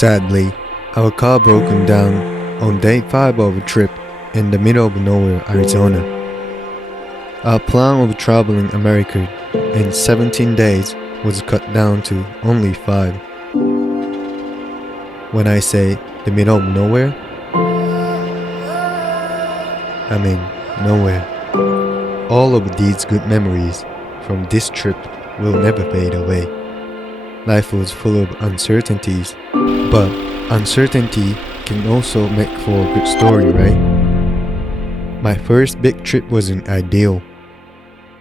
Sadly, our car broken down on day 5 of a trip in the middle of nowhere, Arizona. Our plan of traveling America in 17 days was cut down to only 5. When I say the middle of nowhere, I mean nowhere. All of these good memories from this trip will never fade away. Life was full of uncertainties, but uncertainty can also make for a good story, right? My first big trip wasn't ideal,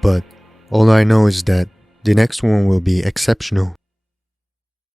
but all I know is that the next one will be exceptional.